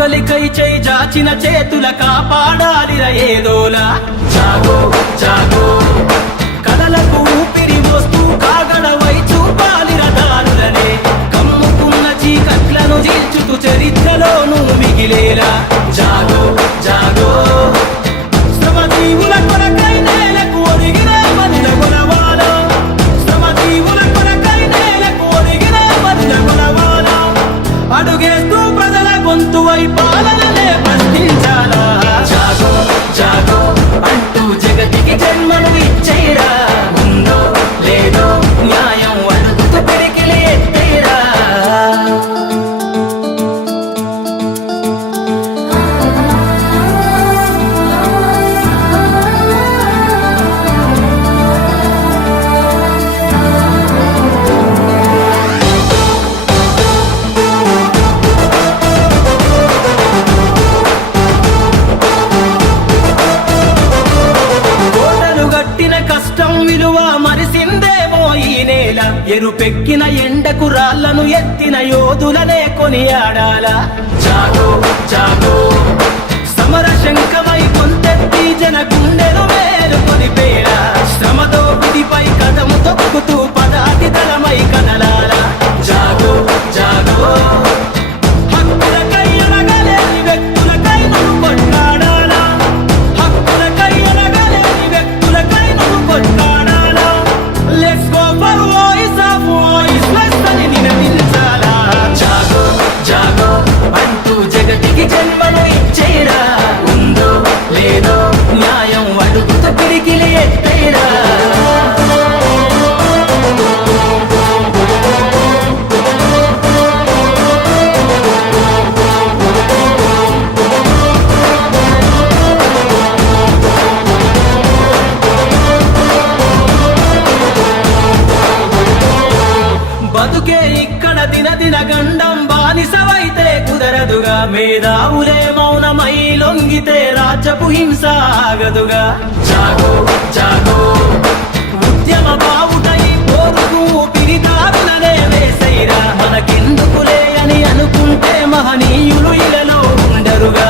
ఆకలికై చై జాచిన చేతుల కాపాడాలిర ఏదోలా జాగో జాగో కలలకు ఊపిరి వస్తూ కాగడవై చూపాలిర దారులనే కమ్ముకున్న చీకట్లను జీల్చుతూ చరిత్రలోనూ మిగిలేలా జాగో జాగో శ్రమజీవుల కొరకై నేలకు ఒరిగిన మదిల కొలవాల శ్రమజీవుల కొరకై నేలకు ఒరిగిన మదిల కొలవాల అడుగేస్తూ ప్రజల గొంతువై పాలనలే ప్రశ్నించాలా జాగో జాగో అంటూ జగతికి జన్మను ఇచ్చేరా ఉందో లేదో న్యాయం అడుగుతూ పెరికిలి ఎత్తేరా కష్టం విలువ మరిసిందేమో ఈ నేల ఎరుపెక్కిన ఎండకు రాళ్లను ఎత్తిన యోధులనే కొనియాడాలా జాగో జాగో సమర శంఖమై కొంతెత్తి జన గుండెను మేలు కొనిపేలా శ్రమతో విధిపై కదము తొక్కుతూ పదాతి దళమై కదలాలా జాగో జాగో హక్కులకై అనగలేని వ్యక్తులకై నువ్వు కొట్లాడాలా హక్కులకై అనగలేని వ్యక్తులకై నువ్వు కొట్లాడాలా let's go for voice of voiceless అని నినదించాలా జాగో జాగో అంటూ జగతికి జన్మను ఇచ్చేరా ఉందో లేదో న్యాయం అడుగుతూ పిరికిలి ఎత్తేరా బతుకే ఇక్కడ దినదిన గండం బానిసవైతే కుదరదుగా మేధావులే మౌనమై లొంగితే రాజ్యపు హింస ఆగదుగా జాగో జాగో ఉద్యమ బావుటై పోరుకు పిరిదారులనే వేసైరా మనకెందుకులే అని అనుకుంటే మహనీయులు ఇలలో ఉండరుగా